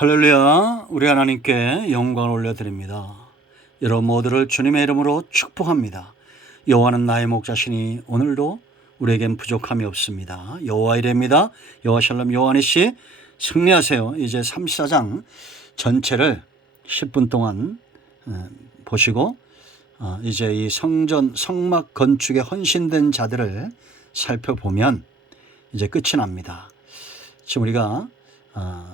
할렐루야, 우리 하나님께 영광을 올려드립니다. 여러분 모두를 주님의 이름으로 축복합니다. 여호와는 나의 목자시니 오늘도 우리에겐 부족함이 없습니다. 여호와 이레입니다. 여호와 샬롬 요한이씨 승리하세요. 이제 34장 전체를 10분 동안 보시고 이제 이 성전 성막 건축에 헌신된 자들을 살펴보면 이제 끝이 납니다. 지금 우리가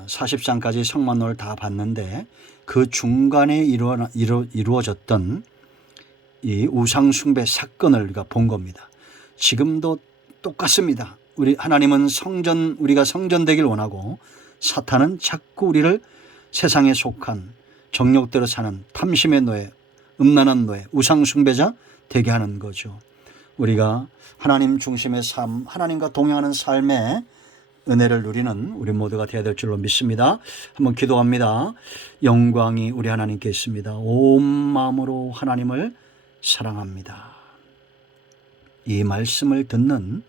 40장까지 성만론을 다 봤는데 그 중간에 이루어졌던 이 우상숭배 사건을 우리가 본 겁니다. 지금도 똑같습니다. 하나님은 우리가 성전되길 원하고 사탄은 자꾸 우리를 세상에 속한 정욕대로 사는 탐심의 노예, 음란한 노예, 우상숭배자 되게 하는 거죠. 우리가 하나님 중심의 삶, 하나님과 동행하는 삶에 은혜를 누리는 우리 모두가 되어야 될 줄로 믿습니다. 한번 기도합니다. 영광이 우리 하나님께 있습니다. 온 마음으로 하나님을 사랑합니다. 이 말씀을 듣는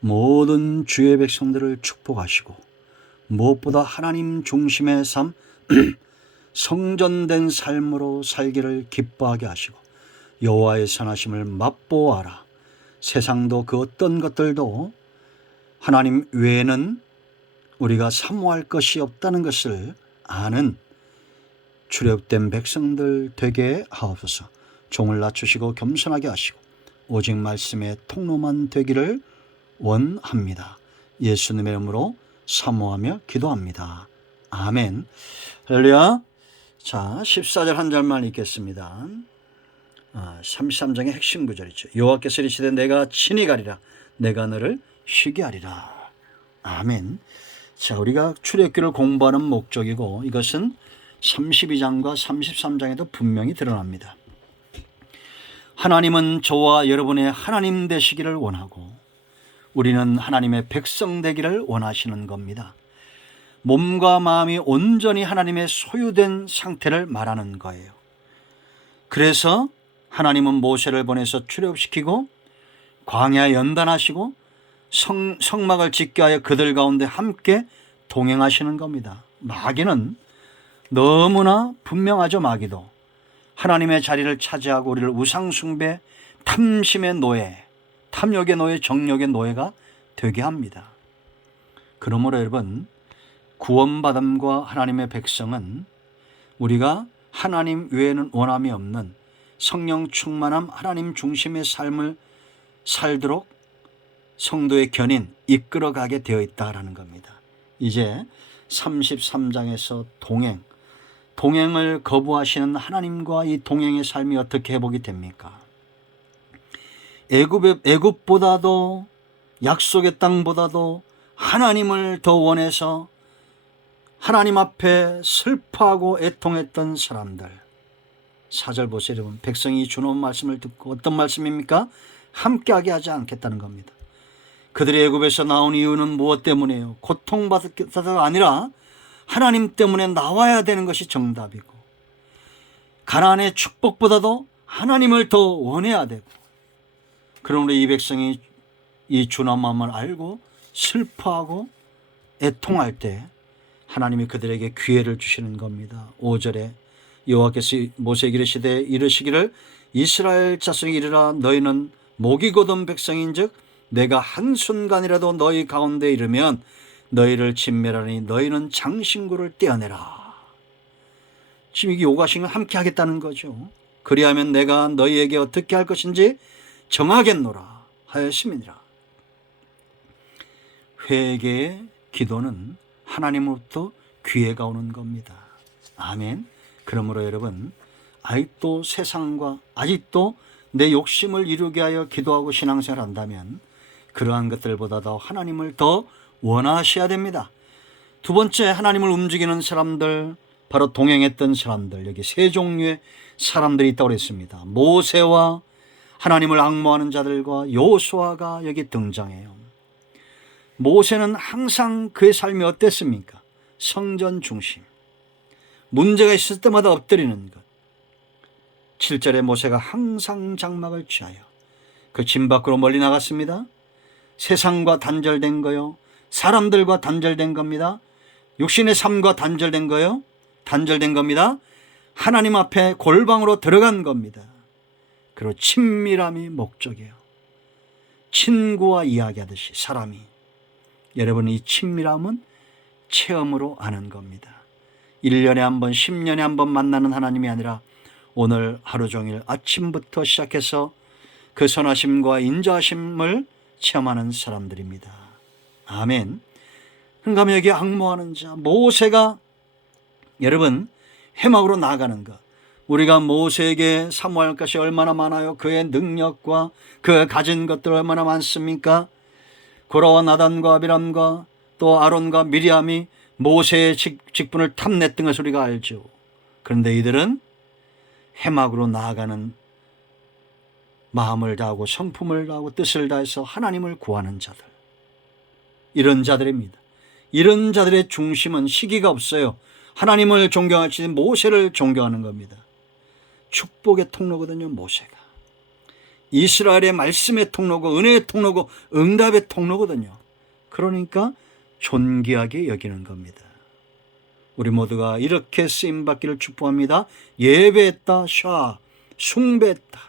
모든 주의 백성들을 축복하시고 무엇보다 하나님 중심의 삶, 성전된 삶으로 살기를 기뻐하게 하시고 여호와의 선하심을 맛보아라. 세상도 그 어떤 것들도 하나님 외에는 우리가 사모할 것이 없다는 것을 아는 주력된 백성들 되게 하옵소서. 종을 낮추시고 겸손하게 하시고 오직 말씀의 통로만 되기를 원합니다. 예수님의 이름으로 사모하며 기도합니다. 아멘. 할렐루야. 자, 14절 한 절만 읽겠습니다. 33장의 핵심 구절이죠. 여호와께서 이르시되 내가 친히 가리라. 내가 너를 쉬게 하리라. 아멘. 자, 우리가 출애굽기를 공부하는 목적이고 이것은 32장과 33장에도 분명히 드러납니다. 하나님은 저와 여러분의 하나님 되시기를 원하고 우리는 하나님의 백성 되기를 원하시는 겁니다. 몸과 마음이 온전히 하나님의 소유된 상태를 말하는 거예요. 그래서 하나님은 모세를 보내서 출애굽시키고 광야에 연단하시고 성막을 짓게 하여 그들 가운데 함께 동행하시는 겁니다. 마귀는 너무나 분명하죠. 마귀도 하나님의 자리를 차지하고 우리를 우상숭배, 탐심의 노예, 탐욕의 노예, 정욕의 노예가 되게 합니다. 그러므로 여러분, 구원받음과 하나님의 백성은 우리가 하나님 외에는 원함이 없는 성령 충만함, 하나님 중심의 삶을 살도록 성도의 견인, 이끌어가게 되어 있다라는 겁니다. 이제 33장에서 동행을 거부하시는 하나님과 이 동행의 삶이 어떻게 회복이 됩니까? 애굽보다도 약속의 땅보다도 하나님을 더 원해서 하나님 앞에 슬퍼하고 애통했던 사람들. 4절 보세요 여러분. 백성이 주는 말씀을 듣고 어떤 말씀입니까? 함께하게 하지 않겠다는 겁니다. 그들이 애굽에서 나온 이유는 무엇 때문이에요? 고통받아서가 아니라 하나님 때문에 나와야 되는 것이 정답이고 가나안의 축복보다도 하나님을 더 원해야 되고 그러므로 이 백성이 이 주님의 마음을 알고 슬퍼하고 애통할 때 하나님이 그들에게 기회를 주시는 겁니다. 5절에 여호와께서 모세에게 이르시기를 이스라엘 자손에게 이르라 너희는 목이 곧은 백성인즉 내가 한순간이라도 너희 가운데 이르면 너희를 진멸하니 너희는 장신구를 떼어내라. 지금 이게 요구하신 건 함께 하겠다는 거죠. 그리하면 내가 너희에게 어떻게 할 것인지 정하겠노라 하였음이니라. 회개의 기도는 하나님으로부터 기회가 오는 겁니다. 아멘. 그러므로 여러분 아직도 세상과 아직도 내 욕심을 이루게 하여 기도하고 신앙생활을 한다면 그러한 것들보다 더 하나님을 더 원하셔야 됩니다. 두 번째, 하나님을 움직이는 사람들, 바로 동행했던 사람들, 여기 세 종류의 사람들이 있다고 했습니다. 모세와 하나님을 앙모하는 자들과 여호수아가 여기 등장해요. 모세는 항상 그의 삶이 어땠습니까? 성전 중심, 문제가 있을 때마다 엎드리는 것. 7절에 모세가 항상 장막을 취하여 그 진 밖으로 멀리 나갔습니다. 세상과 단절된 거요, 사람들과 단절된 겁니다. 육신의 삶과 단절된 거요. 단절된 겁니다. 하나님 앞에 골방으로 들어간 겁니다. 그리고 친밀함이 목적이에요. 친구와 이야기하듯이 사람이, 여러분, 이 친밀함은 체험으로 아는 겁니다. 1년에 한 번, 10년에 한 번 만나는 하나님이 아니라 오늘 하루 종일 아침부터 시작해서 그 선하심과 인자하심을 체험하는 사람들입니다. 아멘. 그러니까 여기 앙모하는 자, 모세가, 여러분, 해막으로 나아가는 것, 우리가 모세에게 사모할 것이 얼마나 많아요. 그의 능력과 그가 가진 것들 얼마나 많습니까? 고라와 나단과 아비람과 또 아론과 미리암이 모세의 직분을 탐냈던 것을 우리가 알죠. 그런데 이들은 해막으로 나아가는 마음을 다하고 성품을 다하고 뜻을 다해서 하나님을 구하는 자들, 이런 자들입니다. 이런 자들의 중심은 시기가 없어요. 하나님을 존경하시는 모세를 존경하는 겁니다. 축복의 통로거든요. 모세가 이스라엘의 말씀의 통로고 은혜의 통로고 응답의 통로거든요. 그러니까 존귀하게 여기는 겁니다. 우리 모두가 이렇게 쓰임받기를 축복합니다. 예배했다, 숭배했다.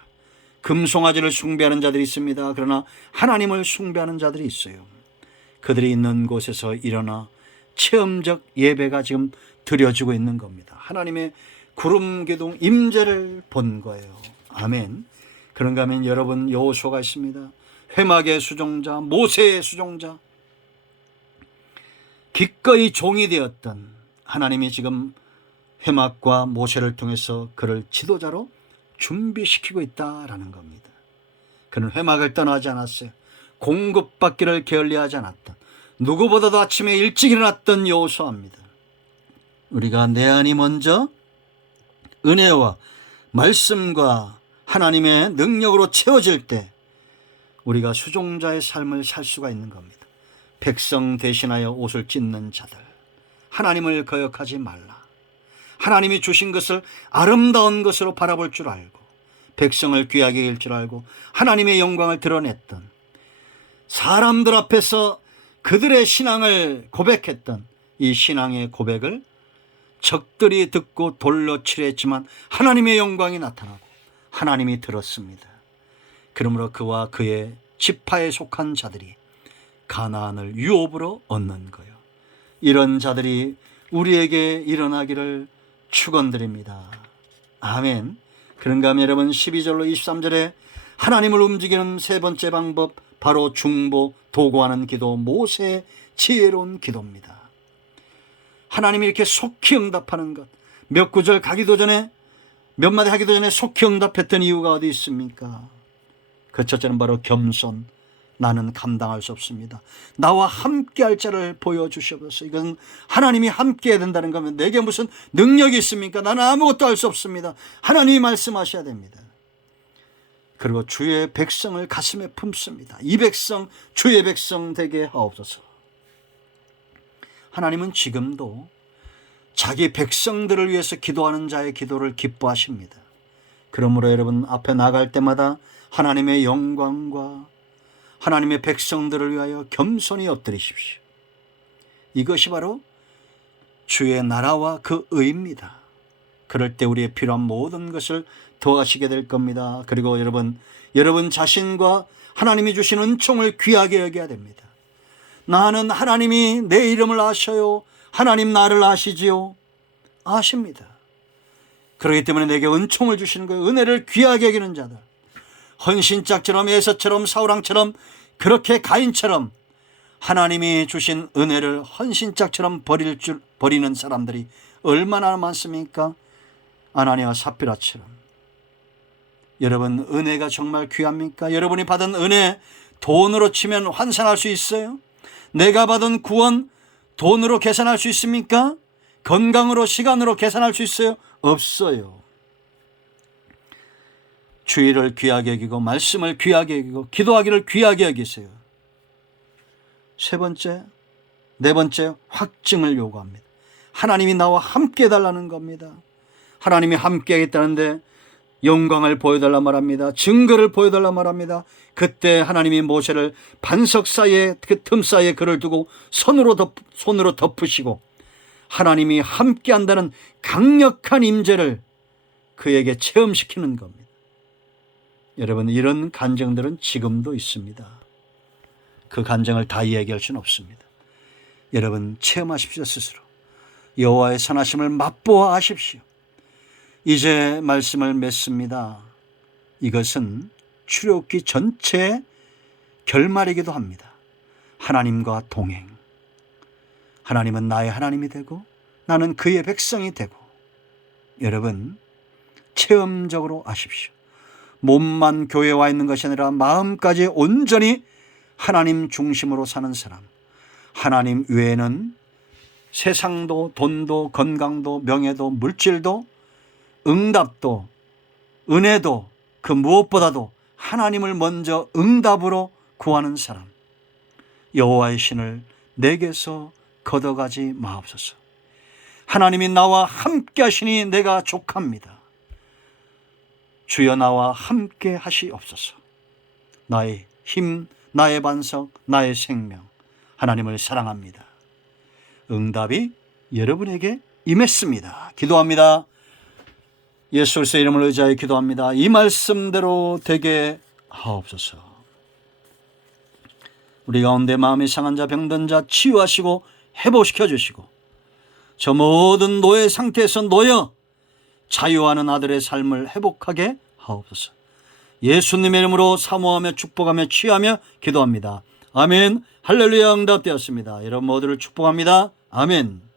금송아지를 숭배하는 자들이 있습니다. 그러나 하나님을 숭배하는 자들이 있어요. 그들이 있는 곳에서 일어나 체험적 예배가 지금 드려지고 있는 겁니다. 하나님의 구름 기둥 임재를 본 거예요. 아멘. 그런가 하면 여러분, 여호수아가 있습니다. 회막의 수종자, 모세의 수종자, 기꺼이 종이 되었던 하나님이 지금 회막과 모세를 통해서 그를 지도자로 준비시키고 있다라는 겁니다. 그는 회막을 떠나지 않았어요. 공급받기를 게을리하지 않았던, 누구보다도 아침에 일찍 일어났던 여호수아입니다. 우리가 내 안이 먼저 은혜와 말씀과 하나님의 능력으로 채워질 때 우리가 수종자의 삶을 살 수가 있는 겁니다. 백성 대신하여 옷을 찢는 자들, 하나님을 거역하지 말라. 하나님이 주신 것을 아름다운 것으로 바라볼 줄 알고 백성을 귀하게 여길 줄 알고 하나님의 영광을 드러냈던, 사람들 앞에서 그들의 신앙을 고백했던 이 신앙의 고백을 적들이 듣고 돌로 치려했지만 하나님의 영광이 나타나고 하나님이 들었습니다. 그러므로 그와 그의 지파에 속한 자들이 가나안을 유업으로 얻는 거예요. 이런 자들이 우리에게 일어나기를 축원드립니다. 아멘. 그런가 하면 여러분, 12절로 23절에 하나님을 움직이는 세 번째 방법, 바로 중보, 도구하는 기도, 모세의 지혜로운 기도입니다. 하나님이 이렇게 속히 응답하는 것, 몇 구절 가기도 전에, 몇 마디 하기도 전에 속히 응답했던 이유가 어디 있습니까? 그 첫째는 바로 겸손. 나는 감당할 수 없습니다. 나와 함께 할 자를 보여주시옵소서. 이건 하나님이 함께 해야 된다는 거면 내게 무슨 능력이 있습니까? 나는 아무것도 할 수 없습니다. 하나님이 말씀하셔야 됩니다. 그리고 주의 백성을 가슴에 품습니다. 이 백성 주의 백성 되게 하옵소서. 하나님은 지금도 자기 백성들을 위해서 기도하는 자의 기도를 기뻐하십니다. 그러므로 여러분, 앞에 나갈 때마다 하나님의 영광과 하나님의 백성들을 위하여 겸손히 엎드리십시오. 이것이 바로 주의 나라와 그 의입니다. 그럴 때 우리의 필요한 모든 것을 더하시게 될 겁니다. 그리고 여러분 자신과 하나님이 주신 은총을 귀하게 여겨야 됩니다. 나는 하나님이 내 이름을 아셔요. 하나님 나를 아시지요? 아십니다. 그렇기 때문에 내게 은총을 주시는 거예요. 은혜를 귀하게 여기는 자들, 헌신짝처럼, 에서처럼, 사울왕처럼, 그렇게 가인처럼 하나님이 주신 은혜를 헌신짝처럼 버리는 사람들이 얼마나 많습니까? 아나니아와 삽비라처럼. 여러분, 은혜가 정말 귀합니까? 여러분이 받은 은혜 돈으로 치면 환산할 수 있어요? 내가 받은 구원 돈으로 계산할 수 있습니까? 건강으로, 시간으로 계산할 수 있어요? 없어요. 주의를 귀하게 여기고 말씀을 귀하게 여기고 기도하기를 귀하게 여기세요. 세 번째, 네 번째, 확증을 요구합니다. 하나님이 나와 함께 해달라는 겁니다. 하나님이 함께 하겠다는데 영광을 보여달라 말합니다. 증거를 보여달라 말합니다. 그때 하나님이 모세를 반석 사이에, 그 틈 사이에 그를 두고 손으로 덮으시고 하나님이 함께한다는 강력한 임재를 그에게 체험시키는 겁니다. 여러분, 이런 간증들은 지금도 있습니다. 그 간증을 다 이야기할 수는 없습니다. 여러분, 체험하십시오. 스스로 여호와의 선하심을 맛보아 아십시오. 이제 말씀을 맺습니다. 이것은 출애굽기 전체의 결말이기도 합니다. 하나님과 동행. 하나님은 나의 하나님이 되고 나는 그의 백성이 되고. 여러분, 체험적으로 아십시오. 몸만 교회에 와 있는 것이 아니라 마음까지 온전히 하나님 중심으로 사는 사람. 하나님 외에는 세상도 돈도 건강도 명예도 물질도 응답도 은혜도 그 무엇보다도 하나님을 먼저 응답으로 구하는 사람. 여호와의 신을 내게서 걷어가지 마옵소서. 하나님이 나와 함께 하시니 내가 족합니다. 주여 나와 함께 하시옵소서. 나의 힘, 나의 반석, 나의 생명. 하나님을 사랑합니다. 응답이 여러분에게 임했습니다. 기도합니다. 예수 그리스도의 이름을 의지하여 기도합니다. 이 말씀대로 되게 하옵소서. 우리 가운데 마음이 상한 자, 병든 자 치유하시고 회복시켜 주시고 저 모든 노예 상태에서 놓여 자유하는 아들의 삶을 회복하게 하옵소서. 예수님의 이름으로 사모하며 축복하며 취하며 기도합니다. 아멘. 할렐루야. 응답되었습니다. 여러분 모두를 축복합니다. 아멘.